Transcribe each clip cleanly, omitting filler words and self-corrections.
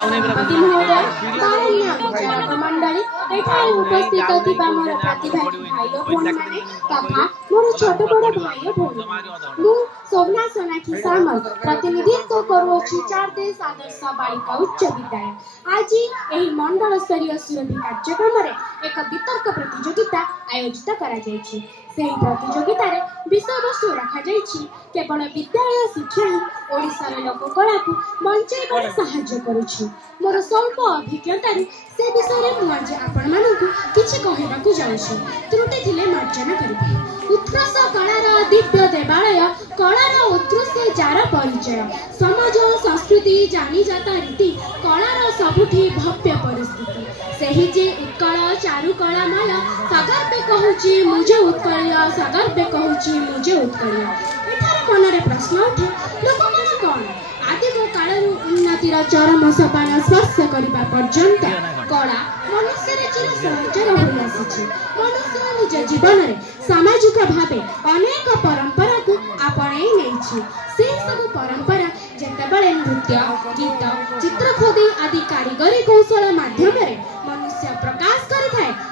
मंडली उपस्थित मोर प्रतिभागी भाई भौणी मैंने तथा मोर छोट बड़ भाई भौणी मु शोभना सोनाक्षी सामल प्रतिनिधित्व करुछि 4 देश आदर्श बालिका उच्च विद्यालय। आज यही मंडल स्तरीय सुरभि कार्यक्रम में एक वितर्क प्रतियोगिता आयोजित करा जायछि। सेही प्रतियोगिता रे विषय वस्तु रखा जायछि केवल विद्यालय शिक्षा ही ओडिसा रे लोककला को बंचाइबार सहाय्य करुछि। मोर स्वल्प अभिज्ञता से विषय में मुझे आपण मानक किछि कहबाकू जाउछि। त्रुटि थिले मार्जन करिबे। उत्कृष्ट कलार दिव्य देवालय कलार उत्कृष्ट जार परिचय समाज संस्कृति जानी जाता रीति कलार सबुठी भव्य परिस्थिति सही जे उत्कल चारुकला माल सागरबे कहूची मुझे उत्कल सागरबे कहूची मुझे उत्कल। एठार मनरे प्रश्न उठे लोककला कौन? आदिम कालर उन्नतिर चरम सोपान स्पर्श करने पर्यंत कला मनुष्य चिर संचर हो आसी। मनुष्य निज जीवन में सामाजिक भाव अनेक परंपरा को आपणाई नहीं। से सब परंपरा जितेबाला नृत्य गीत चित्रखोदी आदि कारीगरी कौशल माध्यम मनुष्य प्रकाश करें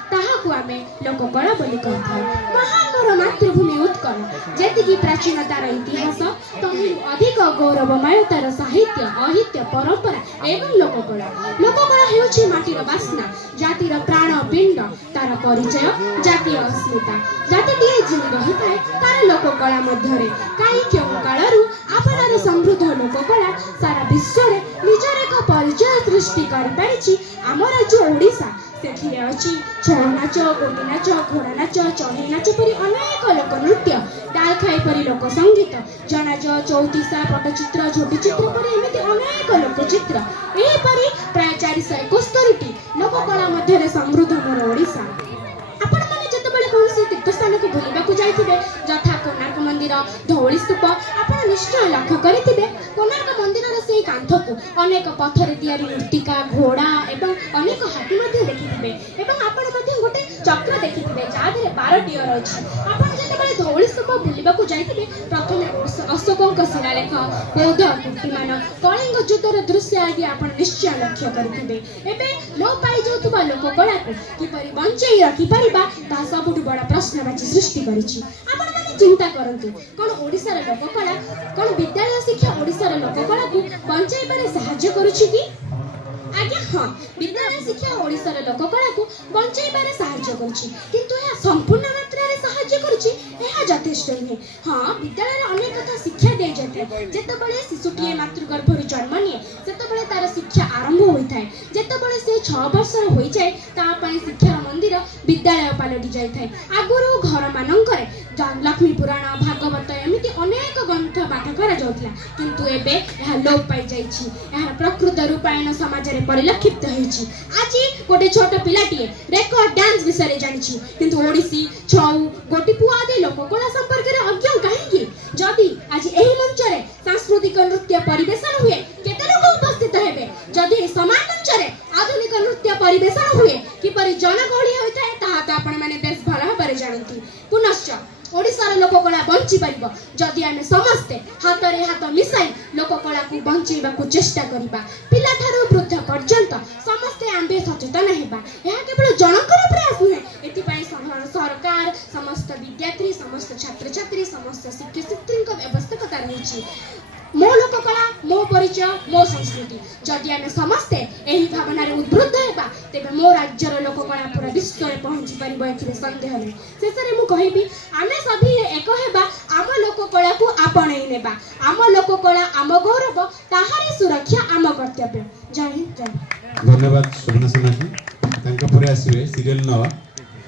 आमे लोककला बोली कही। महान मोर मातृभूमि उत्कल जी प्राचीनतार इतिहास तही अधिक गौरवमय तार साहित्य अहित्य परंपरा एवं लोककला। लोककला हेउछि माटीर बास्ना जातिर प्राण पिंड तार परिचय जातीय अस्मिता जातिटीए जीवी रही थाए तार लोककला मध्यरे काई केउ कालरू आपणार समृद्ध लोककला सारा विश्व रे निजर एक परिचय सृष्टि करि पारिछि। आमर जो ओडिसा सेठिरे अछि छौ नाच गोटी नाच घोड़ा नाच चढ़ई नाच परी अनेक लोक नृत्य डाल खाई परी लोक संगीत जनाज चौतीसा पटचित्र झोटी चित्र परी एमिति अनेक लोक चित्र एपरी प्राय 471 लोककला मध्य समृद्ध मोर ओडिसा। आपण माने जतबेले कोनसी तीर्थ स्थान को बुलिबा को जाइथिबे जथा कोणार्क मंदिर धौली स्तूप आपण निश्चय लक्ष्य करिथिबे। कोणार्क मंदिर रे सेही कांथ को अनेक पत्थर तैयारी मूर्तिका घोड़ा एवं अनेक हाथी मध्ये देखिथिबे एवं आपण मध्ये गोटे चक्र देखिथिबे जादेरे 12 टियर अछि। आपण जतबेले धौली स्तूप बुलिबा को जाइथिबे प्रथमे अशोकଙ୍କ शिलालेख बौद्ध कीर्तिमान कलिंग युद्धर दृश्य आदि आपण निश्चय लक्ष्य करिथिबे। एबे लो पाई जोथुबा लोककला को किपरि बंचै रखि परिबा ता सबुठ बड़ा प्रश्नवाची सृष्टि करिछि। आपण माने चिंता करंतु कोन ओडिसा रे लोककला कोन विद्यालय शिक्षा ओडिसा रे लोककला को बंचाई बारे सहाय्य करूछि कि? आज्ञा हाँ, विद्यालय शिक्षा ओडिसा रे लोककला को बंचाई बारे सहाय्य करूछि किंतु यह संपूर्ण मात्रा रे सहाय्य करूछि यह यथेष्ट नुहे। हाँ, विद्यालय अनेक कथा शिक्षा दे जाते जेतेबेले शिशुटीए मातृगर्भरु जन्म निये सेतेबेले तार शिक्षा आरंभ होई थाए। जेतेबेले से 6 वर्षर होई जाय ता पई शिक्षा मंदिर विद्यालय पालटी जाय थाए। आगुरु घर मानंकरे लक्ष्मी पुराण भागवत एमिति अनेक ग्रंथ पाठ करा जाउतला किंतु एबे यह लोप पाई जाइछि। यह प्रकृत रूपायन समाज रे परिलक्षित होइछि। आज गोटे छोट पिलाटीए रेकॉर्ड डांस विषय रे जानिछि किंतु ओडिसी छौ गोटी पुआ आदि लोककला संपर्क रे अज्ञ काहेकि? जदि आज एही मंच रे सांस्कृतिक नृत्य परिवेशन हुए केते लोक उपस्थित हेबे? जदि समान मंच रे आधुनिक नृत्य परिवेशन हुए किपरि जनगहଳି होइथाय ताहा त आपण माने बेस भल भाबरे जानନ୍ତି। पुनश्च ओडिसा रे लोककला बंची परिबो जदि आमे समस्ते हाथ रे हाथ मिसाई लोककला को बंचीबा को चेष्टा करिबा। पिला थारु वृद्ध पर्यंत समस्ते आंबे सचेतन हेबा। यह केवल जनकर प्रयास नुहे एति पई सरकार समस्त विद्यार्थी समस्त छात्र छात्री समस्त शिक्षक शिक्षिका व्यवस्थितता रहिछि। मो लोककला मो परिचय मो संस्कृति जदि आमे समस्ते एही भावना रे उद्बुद्ध हेबा तेबे मो राज्यर लोककला पूरा विश्व रे पहुंची परिबो एथिरे संदेह नै। शेषरे मु कहिबी आमे सभी एक हेबा आम लोककला को आपणाई नेबा। आम लोककला आम गौरव ताहारे सुरक्षा आम कर्तव्य। जय हिंद जय। धन्यवाद शोभना सोनाक्षी। तांका परे आसीबे सीरियल नवा